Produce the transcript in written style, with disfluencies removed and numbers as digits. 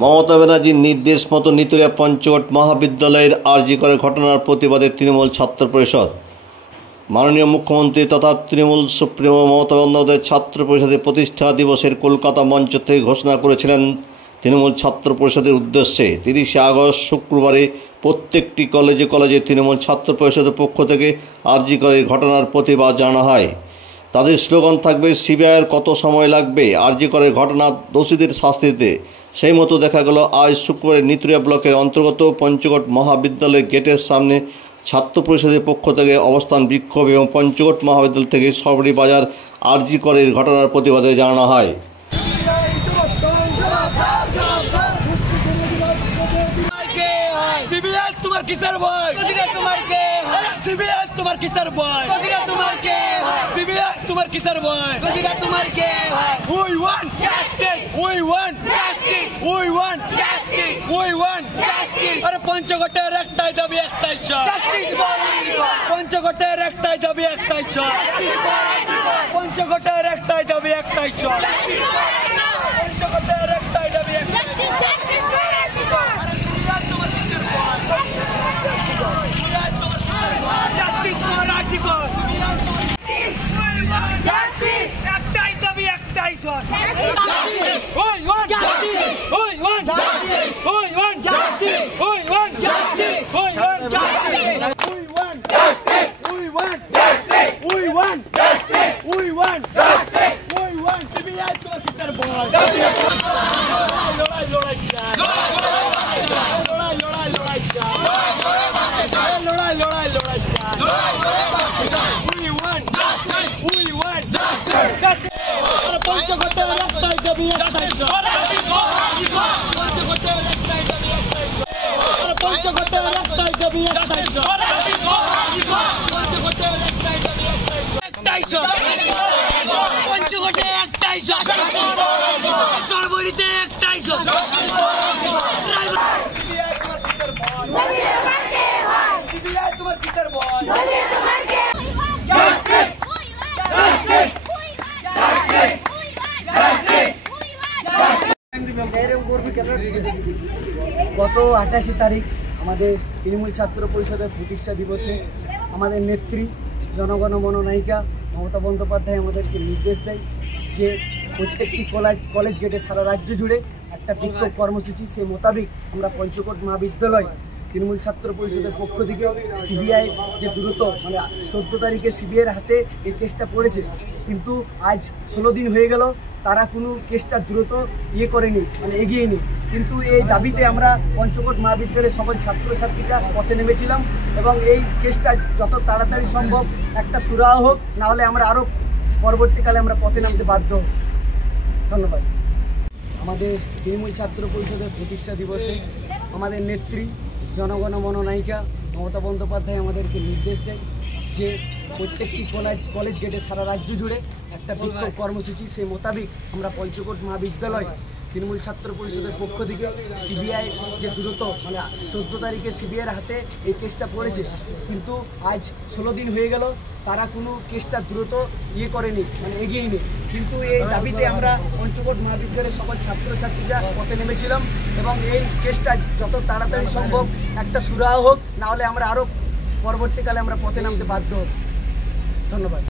মমতা ব্যানার্জির নির্দেশ মতো নিতুড়িয়া পঞ্চগড় মহাবিদ্যালয়ের আরজি করে ঘটনার প্রতিবাদে তৃণমূল ছাত্র পরিষদ। মাননীয় মুখ্যমন্ত্রী তথা তৃণমূল সুপ্রিমো মমতা বন্দ্যোপাধ্যায় ছাত্র পরিষদের প্রতিষ্ঠা দিবসের কলকাতা মঞ্চ থেকে ঘোষণা করেছিলেন তৃণমূল ছাত্র পরিষদের উদ্দেশ্যে 30শে আগস্ট শুক্রবারে প্রত্যেকটি কলেজে তৃণমূল ছাত্র পরিষদের পক্ষ থেকে আরজি করে ঘটনার প্রতিবাদ জানানো হয়। তাদের স্লোগান থাকবে, সিবিআইয়ের কত সময় লাগবে আরজি করে ঘটনার দোষীদের শাস্তি দিতে। সেই মতো দেখা গেল আজ শুক্রবার নিতুড়িয়া ব্লকের অন্তর্গত পঞ্চগড় মহাবিদ্যালয়ের গেটের সামনে ছাত্র পরিষদের পক্ষ থেকে অবস্থান বিক্ষোভ এবং পঞ্চগড় মহাবিদ্যালয় থেকে সরবরি বাজার আরজি করে ঘটনার প্রতিবাদে জানানো হয়। তোমার কিসের ভয়? তোমার কে? সিবিআই তোমার কিসের ভয়? তোমার কে? সিবিআই তোমার কিসের ভয়? তোমার কে? We want justice. We want justice. We want justice. We want justice. আরে পঞ্চগড়ের একটাই দাবি, একটাই চাই। Justice for everyone. পঞ্চগড়ের একটাই দাবি, একটাই চাই। Justice for everyone. পঞ্চগড়ের একটাই দাবি, একটাই চাই। Justice for everyone. পঞ্চগড়ের একটাই দাবি, একটাই চাই। Justice for everyone. আরে সিবিআই তোমার কিসের ভয়? Justice for everyone. Justice. একটাই দাবি, একটাই চাই। Justice. We want justice. We want justice. We want justice. We want justice. We want justice. We want justice. We want justice. We want justice. We want justice. We want CBI তোমার কিসের ভয়? লড়াই লড়াই চাই। লড়াই লড়াই লড়াই চাই। লড়াই লড়াই লড়াই চাই। We want justice. We want justice. আর পঞ্চগড়ের একটাই দাবি, একটাই চাই। পঞ্চগড়ের একটাই দাবি, একটাই চাই। আর পঞ্চগড়ের একটাই দাবি, একটাই চাই। পঞ্চগড়ের একটাই দাবি, একটাই চাই। পঞ্চগড়ে একটাই চাই। সরবরিতে একটাই চাই। সিবিআই তোমার কিসের ভয়? সিবিআই তোমার কিসের ভয়? গত 28 তারিখ আমাদের তৃণমূল ছাত্র পরিষদের প্রতিষ্ঠা দিবসে আমাদের নেত্রী জনগণ মনোনায়িকা মমতা বন্দ্যোপাধ্যায় আমাদেরকে নির্দেশ দেয় যে প্রত্যেকটি কলেজ গেটে সারা রাজ্য জুড়ে একটা বিক্ষোভ কর্মসূচি। সেই মোতাবেক আমরা পঞ্চগড় মহাবিদ্যালয় তৃণমূল ছাত্র পরিষদের পক্ষ থেকে সিবিআই যে দ্রুত 14 তারিখে সিবিআইয়ের হাতে এই কেসটা পড়েছে, কিন্তু আজ 16 দিন হয়ে গেল তারা কোনো কেসটা দ্রুত করেনি, এগিয়েনি। কিন্তু এই দাবিতে আমরা পঞ্চগড় মহাবিদ্যালয়ের সকল ছাত্রছাত্রীরা পথে নেমেছিলাম এবং এই কেসটা যত তাড়াতাড়ি সম্ভব একটা সুরাহা হোক, নাহলে আমরা আরও পরবর্তীকালে আমরা পথে নামতে বাধ্য হব। ধন্যবাদ। আমাদের তৃণমূল ছাত্র পরিষদের প্রতিষ্ঠা দিবসে আমাদের নেত্রী জনগণ মনোনায়িকা মমতা বন্দ্যোপাধ্যায় আমাদেরকে নির্দেশ দেয় যে প্রত্যেকটি কলেজ গেটে সারা রাজ্য জুড়ে একটা বিক্ষোভ কর্মসূচি। সেই মোতাবেক আমরা পঞ্চগড় মহাবিদ্যালয় তৃণমূল ছাত্র পরিষদের পক্ষ থেকে সিবিআই যে দ্রুত 14 তারিখে সিবিআইয়ের হাতে এই কেসটা পড়েছে, কিন্তু আজ 16 দিন হয়ে গেল তারা কোনো কেসটা দ্রুত করেনি, এগিয়েনি। কিন্তু এই দাবিতে আমরা পঞ্চগড় মহাবিদ্যালয়ের সকল ছাত্রছাত্রীরা পথে নেমেছিলাম এবং এই কেসটা যত তাড়াতাড়ি সম্ভব একটা সুরাহা হোক, নাহলে আমরা আরও পরবর্তীকালে আমরা পথে নামতে বাধ্য হব। ধন্যবাদ।